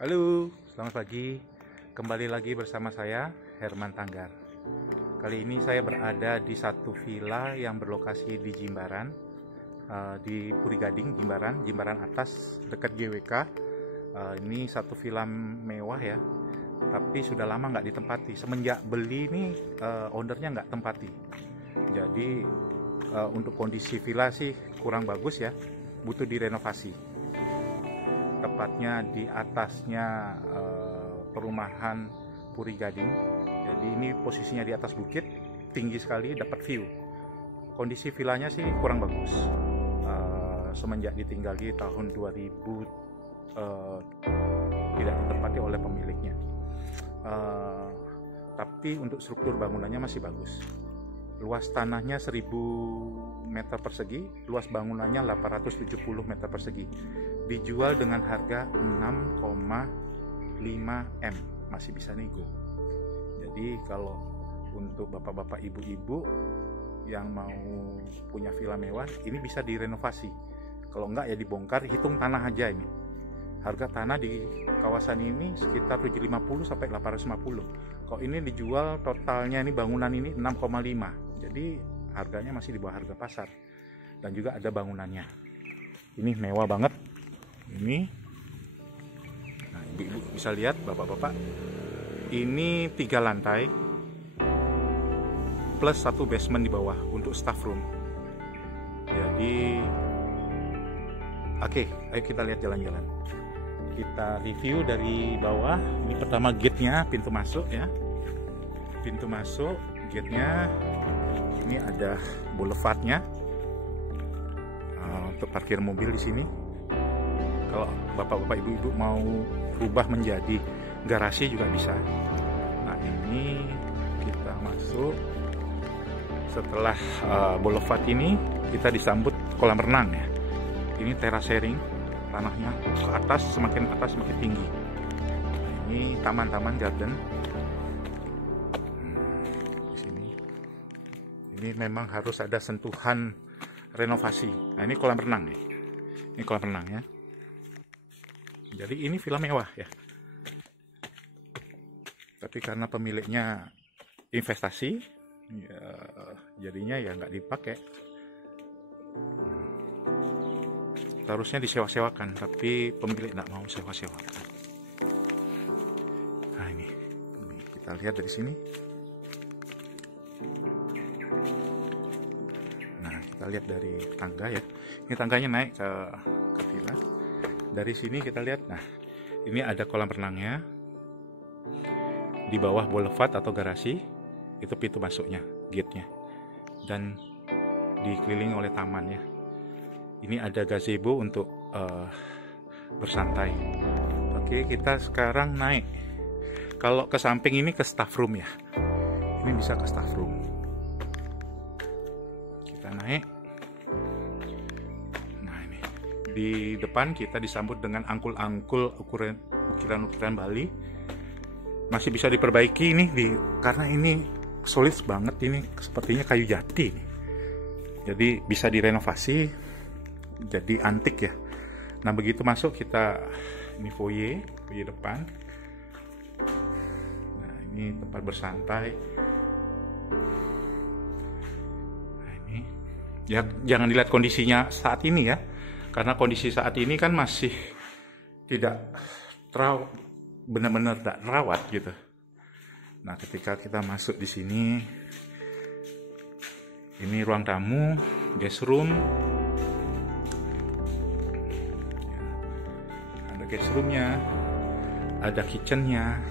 Halo, selamat pagi. Kembali lagi bersama saya, Herman Tanggar. Kali ini saya berada di satu villa yang berlokasi di Jimbaran, di Puri Gading, Jimbaran atas, dekat GWK. Ini satu villa mewah ya, tapi sudah lama nggak ditempati. Semenjak beli ini, ownernya nggak tempati. Jadi untuk kondisi villa sih kurang bagus ya, butuh direnovasi. Tepatnya di atasnya perumahan Puri Gading. Jadi ini posisinya di atas bukit, tinggi sekali, dapat view. Kondisi villanya sih kurang bagus. Semenjak ditinggali tahun 2000 tidak ditempati oleh pemiliknya. Tapi untuk struktur bangunannya masih bagus. Luas tanahnya 1000 meter persegi, luas bangunannya 870 meter persegi. Dijual dengan harga 6,5 M, masih bisa nego. Jadi kalau untuk bapak-bapak ibu-ibu yang mau punya villa mewah, ini bisa direnovasi. Kalau enggak ya dibongkar, hitung tanah aja ini. Harga tanah di kawasan ini sekitar 750 sampai 850. Kalau ini dijual totalnya ini bangunan ini 6,5. Jadi harganya masih di bawah harga pasar. Dan juga ada bangunannya. Ini mewah banget. Ini, nah ibu-ibu bisa lihat, bapak-bapak, ini 3 lantai plus 1 basement di bawah untuk staff room. Jadi oke, ayo kita lihat jalan-jalan. Kita review dari bawah. Ini pertama gate-nya, pintu masuk ya. Pintu masuk, gate-nya. Ini ada boulevardnya untuk parkir mobil di sini. Kalau bapak-bapak ibu-ibu mau rubah menjadi garasi juga bisa. Nah ini kita masuk. Setelah boulevard ini kita disambut kolam renang ya. Ini terasering, tanahnya ke atas semakin tinggi. Ini taman-taman garden. Di sini. Ini memang harus ada sentuhan renovasi. Nah ini kolam renang nih. Ini kolam renang ya. Jadi ini villa mewah ya. Tapi karena pemiliknya investasi, ya, jadinya ya nggak dipakai. Harusnya disewa-sewakan, tapi pemilik nggak mau sewa-sewakan. Nah ini kita lihat dari sini. Nah kita lihat dari tangga ya. Ini tangganya naik ke villa. Dari sini kita lihat, nah ini ada kolam renangnya. Di bawah boulevard atau garasi, itu pintu masuknya, gate-nya. Dan dikelilingi oleh taman ya. Ini ada gazebo untuk bersantai. Oke, kita sekarang naik. Kalau ke samping ini ke staff room ya. Ini bisa ke staff room. Kita naik. Di depan kita disambut dengan angkul-angkul ukiran-ukiran Bali. Masih bisa diperbaiki ini karena ini solid banget, ini sepertinya kayu jati nih. Jadi bisa direnovasi jadi antik ya. Nah begitu masuk kita, ini foyer depan. Nah ini tempat bersantai. Nah ini ya, jangan dilihat kondisinya saat ini ya. Karena kondisi saat ini kan masih tidak benar-benar tidak terawat gitu. Nah, ketika kita masuk di sini, ini ruang tamu, guest room. Ada guest roomnya, ada kitchennya.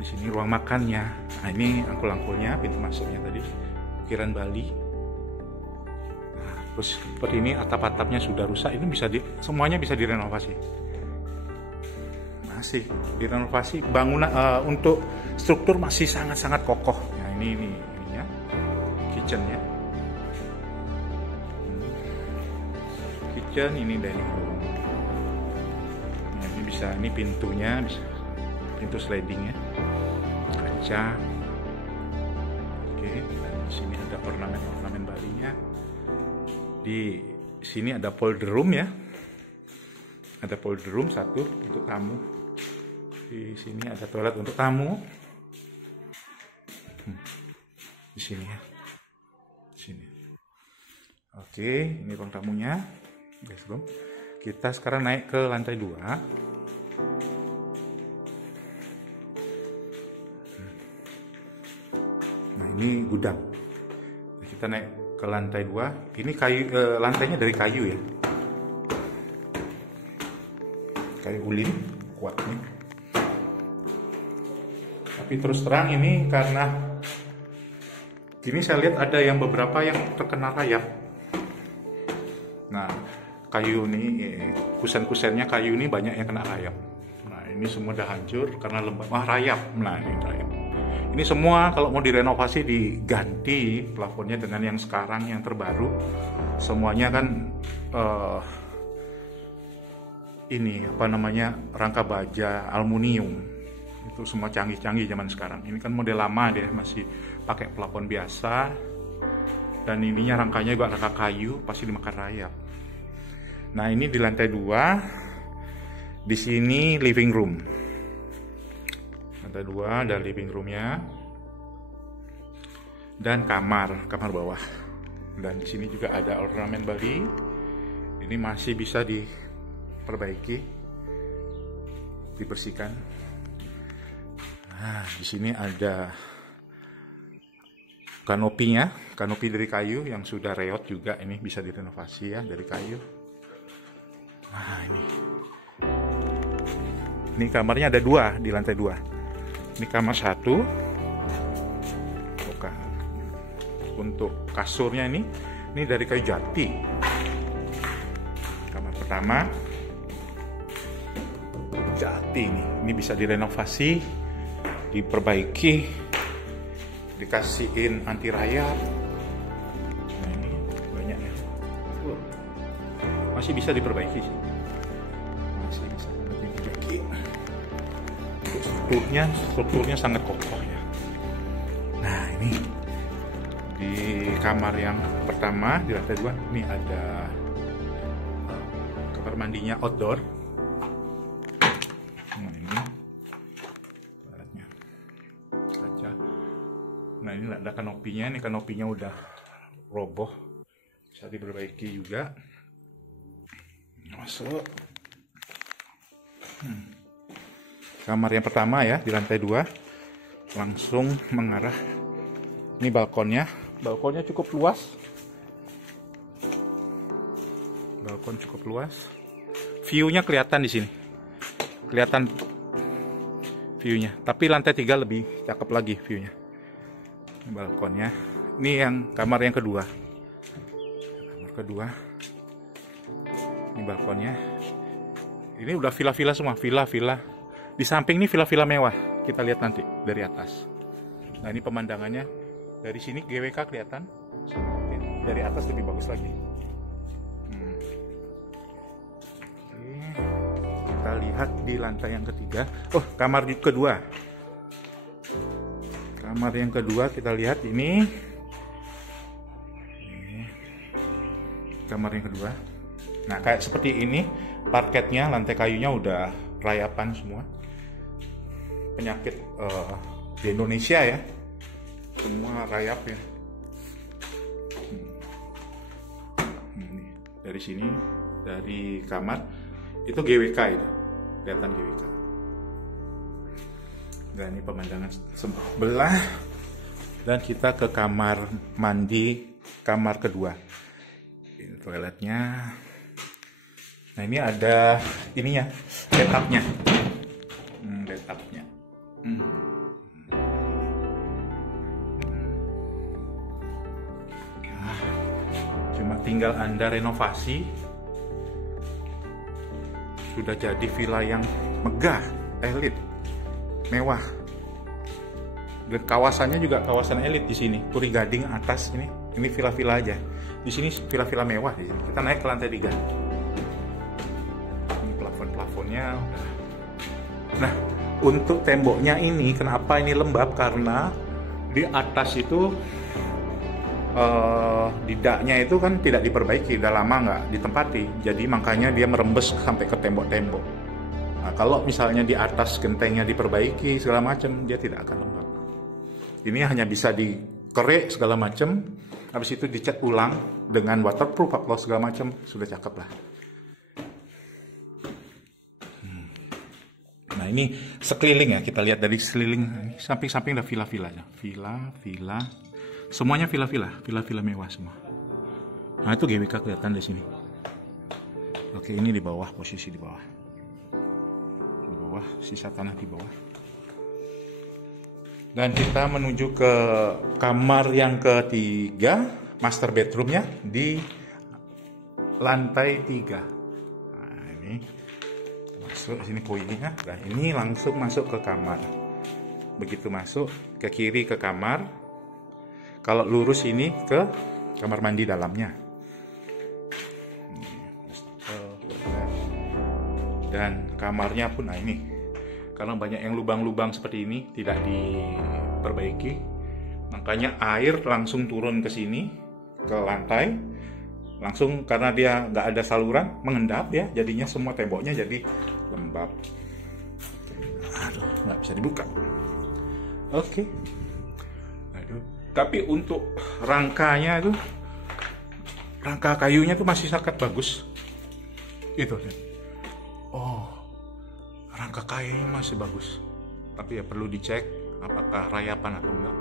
Di sini ruang makannya. Nah, ini angkul-angkulnya, pintu masuknya tadi, ukiran Bali. Terus seperti ini atap-atapnya sudah rusak, ini semuanya bisa direnovasi. Masih direnovasi, bangunan untuk struktur masih sangat-sangat kokoh. Nah ini ya, kitchennya. Kitchen ini dining room. Nah, ini bisa, ini pintunya bisa, pintu sliding ya, kaca. Oke, dan di sini ada ornamen Balinya. Di sini ada polder room ya. Ada powder room satu untuk tamu. Di sini ada toilet untuk tamu. Di sini ya. Di sini. Oke, ini ruang tamunya. Guys, room. Kita sekarang naik ke lantai 2. Nah, ini gudang. Kita naik ke lantai 2. Ini kayu, lantainya dari kayu ya. Kayu ulin, kuat nih. Tapi terus terang ini karena ini saya lihat ada yang beberapa yang terkena rayap. Nah, kayu ini, kusen-kusennya kayu ini banyak yang kena rayap. Nah, ini semua udah hancur karena lembab. Wah, rayap. Nah, ini rayap. Ini semua kalau mau direnovasi diganti plafonnya dengan yang sekarang yang terbaru. Semuanya kan ini apa namanya, rangka baja aluminium. Itu semua canggih-canggih zaman sekarang. Ini kan model lama deh, masih pakai plafon biasa. Dan ininya rangkanya juga rangka kayu, pasti dimakan rayap. Nah, ini di lantai 2. Di sini living room. Lantai 2 ada living roomnya. Dan kamar bawah. Dan di sini juga ada ornamen Bali. Ini masih bisa diperbaiki, dibersihkan. Nah, di sini ada kanopinya, kanopi dari kayu yang sudah reot juga. Ini bisa direnovasi ya, dari kayu. Nah, ini kamarnya ada 2 di lantai 2. Ini kamar 1. Untuk kasurnya ini dari kayu jati. Kamar pertama jati ini bisa direnovasi, diperbaiki, dikasihin anti rayap. Nah, ini banyak ya. Masih bisa diperbaiki sih. Masih bisa diperbaiki. Strukturnya sangat kokoh ya. Nah, ini di kamar yang pertama di lantai 2 ini ada kamar mandinya outdoor. Nah, ini baratnya kaca. Nah, ini ada kanopinya. Ini kanopinya udah roboh, bisa diperbaiki juga. Masuk. Kamar yang pertama ya di lantai 2 langsung mengarah. Ini balkonnya. Balkonnya cukup luas. Balkon cukup luas. View-nya kelihatan di sini. Kelihatan view-nya. Tapi lantai 3 lebih cakep lagi view-nya. Balkonnya. Ini yang kamar yang kedua. Kamar kedua. Ini balkonnya. Ini udah villa-villa semua, villa-villa. Di samping ini villa-villa mewah. Kita lihat nanti dari atas. Nah, ini pemandangannya. Dari sini GWK kelihatan, dari atas lebih bagus lagi. Oke, kita lihat di lantai yang ketiga. Oh, kamar kedua. Kamar yang kedua kita lihat ini. Kamar yang kedua. Nah, kayak seperti ini, parketnya, lantai kayunya udah rayapan semua. Penyakit di Indonesia ya. Semua rayap ya. Dari sini, dari kamar itu GWK itu, kelihatan GWK. Dan ini pemandangan sebelah. Dan kita ke kamar mandi, kamar kedua. Ini toiletnya. Nah, ini ada ininya, bathtubnya. Bathtubnya. Cuma tinggal Anda renovasi, sudah jadi villa yang megah, elit, mewah. Dan kawasannya juga kawasan elit di sini. Puri Gading atas ini villa-villa aja. Di sini villa-villa mewah di sini. Kita naik ke lantai 3. Ini plafon-plafonnya. Nah, untuk temboknya ini kenapa ini lembab? Karena di atas itu didaknya itu kan tidak diperbaiki, udah lama nggak ditempati, jadi makanya dia merembes sampai ke tembok-tembok. Nah, kalau misalnya di atas gentengnya diperbaiki segala macam, dia tidak akan lembab. Ini hanya bisa dikerek segala macam, habis itu dicat ulang dengan waterproof apa segala macam, sudah cakep lah. Nah ini sekeliling ya, kita lihat dari sekeliling, samping-samping ada villa-villanya, villa, semuanya villa-villa mewah semua. Nah itu GWK kelihatan di sini. Oke, ini di bawah, posisi di bawah, sisa tanah di bawah. Dan kita menuju ke kamar yang ketiga, master bedroomnya di lantai 3. Nah ini masuk sini poinnya, dan ini langsung masuk ke kamar. Begitu masuk ke kiri ke kamar, kalau lurus ini ke kamar mandi dalamnya. Dan kamarnya pun, nah ini karena banyak yang lubang-lubang seperti ini tidak diperbaiki, makanya air langsung turun ke sini ke lantai langsung, karena dia nggak ada saluran mengendap ya, jadinya semua temboknya jadi lembab. Aduh, nggak bisa dibuka. Oke. Aduh. Tapi untuk rangkanya itu, rangka kayunya tuh masih sangat bagus. Itu. Oh, rangka kayunya masih bagus. Tapi ya perlu dicek apakah rayapan atau enggak.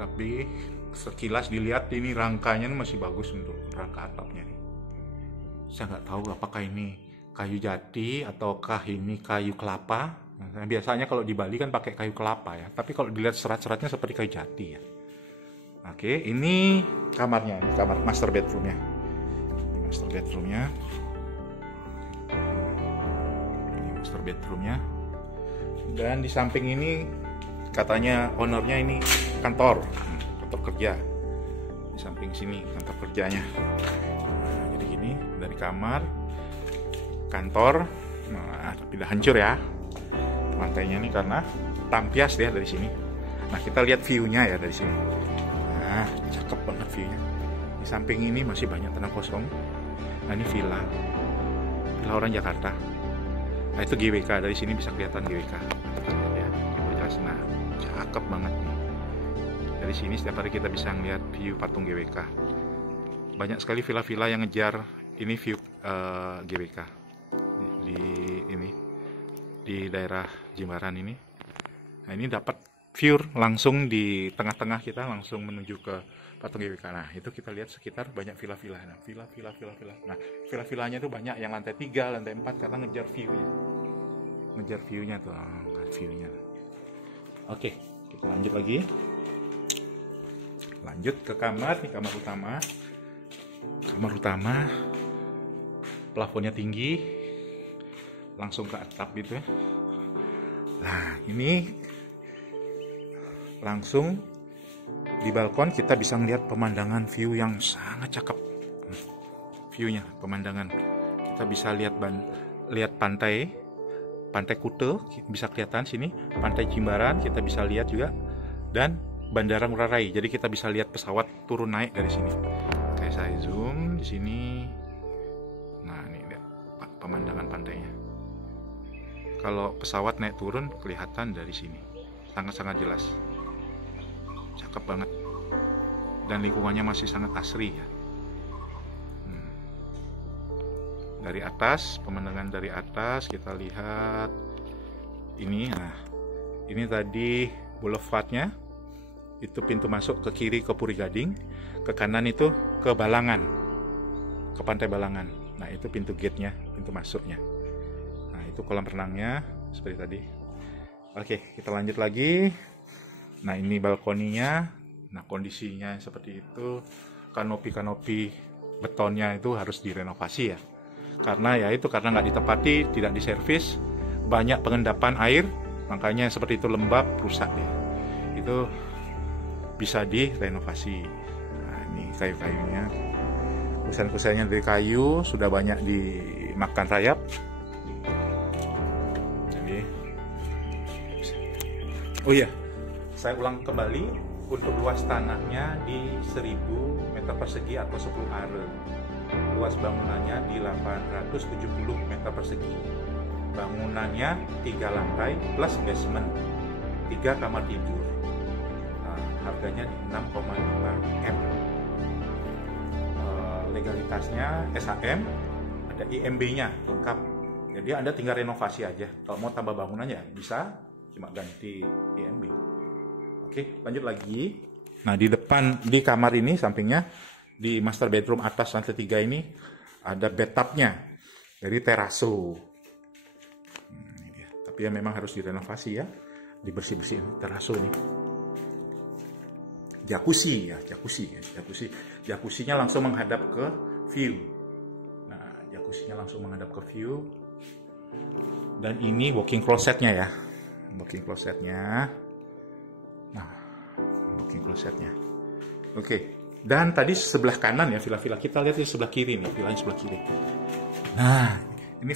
Tapi sekilas dilihat ini rangkanya masih bagus untuk rangka atapnya nih. Saya nggak tahu apakah ini kayu jati ataukah ini kayu kelapa. Nah, biasanya kalau di Bali kan pakai kayu kelapa ya, tapi kalau dilihat serat-seratnya seperti kayu jati ya. Oke, ini kamarnya, kamar master bedroomnya. Ini master bedroomnya. Dan di samping ini katanya ownernya ini kantor kerja. Di samping sini kantor kerjanya. Nah, jadi gini dari kamar kantor, nah, tapi udah hancur ya lantainya ini karena tampias dia dari sini. Nah kita lihat view-nya ya dari sini. Nah cakep banget view-nya. Di samping ini masih banyak tanah kosong. Nah ini villa orang Jakarta. Nah itu GWK, dari sini bisa kelihatan GWK ya, jelas. Nah cakep banget nih. Dari sini setiap hari kita bisa ngeliat view patung GWK. Banyak sekali villa-villa yang ngejar ini view GWK. Di daerah Jimbaran ini. Nah ini dapat view langsung di tengah-tengah, kita langsung menuju ke patung GWK. Nah itu kita lihat sekitar banyak villa-villa. Nah villa. Nah villa-villanya itu banyak yang lantai 3, lantai 4 karena ngejar view-nya tuh, view-nya. Oke, kita lanjut lagi. Lanjut ke kamar, nih kamar utama. Plafonnya tinggi, langsung ke atap gitu ya. Nah ini langsung di balkon kita bisa melihat pemandangan view yang sangat cakep. View-nya, pemandangan, kita bisa lihat pantai Kute bisa kelihatan sini, pantai Jimbaran kita bisa lihat juga, dan Bandara Ngurah Rai. Jadi kita bisa lihat pesawat turun naik dari sini. Kayak saya zoom di sini. Nah ini lihat pemandangan pantainya. Kalau pesawat naik turun kelihatan dari sini, sangat-sangat jelas, cakep banget, dan lingkungannya masih sangat asri ya. Dari atas, pemandangan dari atas kita lihat ini. Nah ini tadi boulevardnya, itu pintu masuk ke kiri ke Puri Gading, ke kanan itu ke Balangan, ke Pantai Balangan. Nah itu pintu gate-nya, pintu masuknya. Nah itu kolam renangnya seperti tadi. Oke, kita lanjut lagi. Nah ini balkoninya. Nah kondisinya seperti itu. Kanopi betonnya itu harus direnovasi ya, karena ya itu, karena nggak ditepati, tidak diservis, banyak pengendapan air, makanya seperti itu, lembab, rusak ya. Itu bisa direnovasi. Nah ini kayu-kayunya, kusen-kusennya dari kayu, sudah banyak dimakan rayap. Jadi, oh iya, saya ulang kembali untuk luas tanahnya di 1000 meter persegi atau 10 are. Luas bangunannya di 870 meter persegi. Bangunannya 3 lantai plus basement, 3 kamar tidur. Nah, harganya di 6,5 M. Legalitasnya SHM, ada IMB-nya lengkap. Jadi Anda tinggal renovasi aja. Kalau mau tambah bangunannya bisa, cuma ganti IMB. Oke, lanjut lagi. Nah, di depan, di kamar ini sampingnya, di master bedroom atas lantai 3 ini ada bathtubnya dari teraso. Ini dia. Tapi ya memang harus direnovasi ya, dibersih-bersihin teraso nih. Jacuzzi ya, jacuzzinya langsung menghadap ke view. Nah, jacuzzinya langsung menghadap ke view. Dan ini walk-in closetnya ya, walk-in closetnya. Nah, walk-in closetnya. Oke. Dan tadi sebelah kanan ya, villa-villa kita lihat di sebelah kiri nih, villanya sebelah kiri. Nah, ini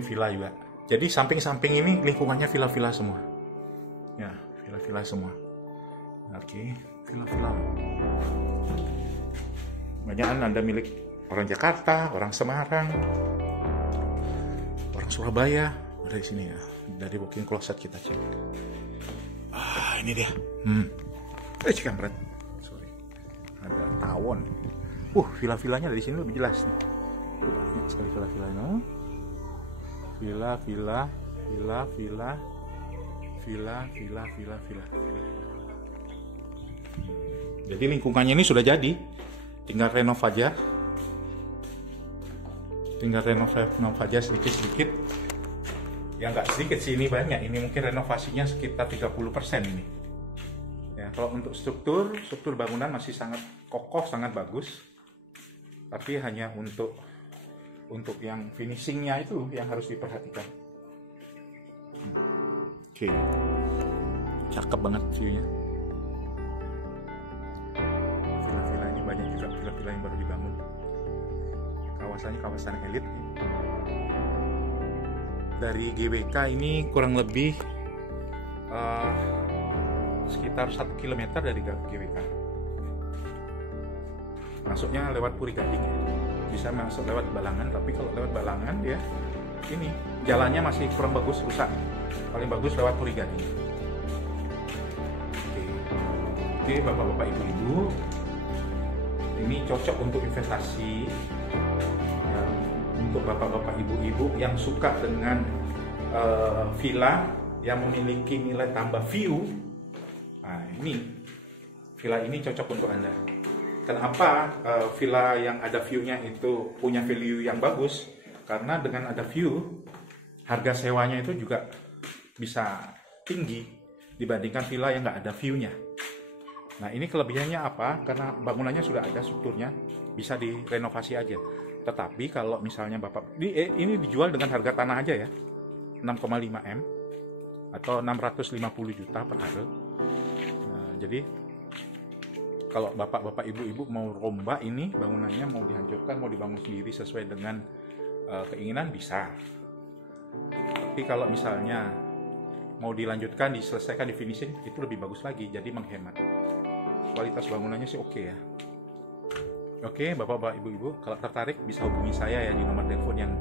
villa juga. Jadi samping-samping ini lingkungannya villa-villa semua. Ya, villa-villa semua. Oke, villa-villa. Banyakan Anda milik orang Jakarta, orang Semarang, orang Surabaya, ada di sini ya. Dari walk-in closet kita cek. Ini dia. Kampret. Sorry. Ada tawon. Villa-villanya dari sini lebih jelas. Banyak sekali villa-villanya. Villa. Jadi lingkungannya ini sudah jadi, tinggal renov aja. Sedikit-sedikit. Ya nggak sedikit sih, ini banyak. Ini mungkin renovasinya sekitar 30% ini. Ya, kalau untuk struktur bangunan masih sangat kokoh, sangat bagus. Tapi hanya untuk yang finishingnya itu yang harus diperhatikan. Oke. Cakep banget view-nya. Villa-villa ini banyak juga villa-villa yang baru dibangun. Kawasannya kawasan elit. Dari GWK ini kurang lebih sekitar 1 km dari GWK. Masuknya lewat Puri Gading ya. Bisa masuk lewat Balangan, tapi kalau lewat Balangan ya ini jalannya masih kurang bagus, rusak. Paling bagus lewat Puri Gading. Oke, bapak-bapak ibu-ibu, ini cocok untuk investasi. Ya, untuk bapak-bapak ibu-ibu yang suka dengan villa yang memiliki nilai tambah view. Nah, ini villa ini cocok untuk Anda. Kenapa villa yang ada view-nya itu punya value yang bagus? Karena dengan ada view, harga sewanya itu juga bisa tinggi dibandingkan villa yang nggak ada view-nya. Nah, ini kelebihannya apa? Karena bangunannya sudah ada strukturnya, bisa direnovasi aja. Tetapi kalau misalnya Bapak, ini dijual dengan harga tanah aja ya, 6,5 M atau 650 juta per are. Nah, jadi kalau bapak-bapak ibu-ibu mau rombak ini bangunannya, mau dihancurkan, mau dibangun sendiri sesuai dengan keinginan, bisa. Tapi kalau misalnya mau dilanjutkan, diselesaikan, di finishing, itu lebih bagus lagi, jadi menghemat. Kualitas bangunannya sih oke ya. Oke, bapak-bapak ibu-ibu, kalau tertarik bisa hubungi saya ya di nomor telepon yang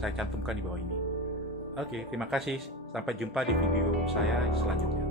saya cantumkan di bawah ini. Oke, terima kasih. Sampai jumpa di video saya selanjutnya.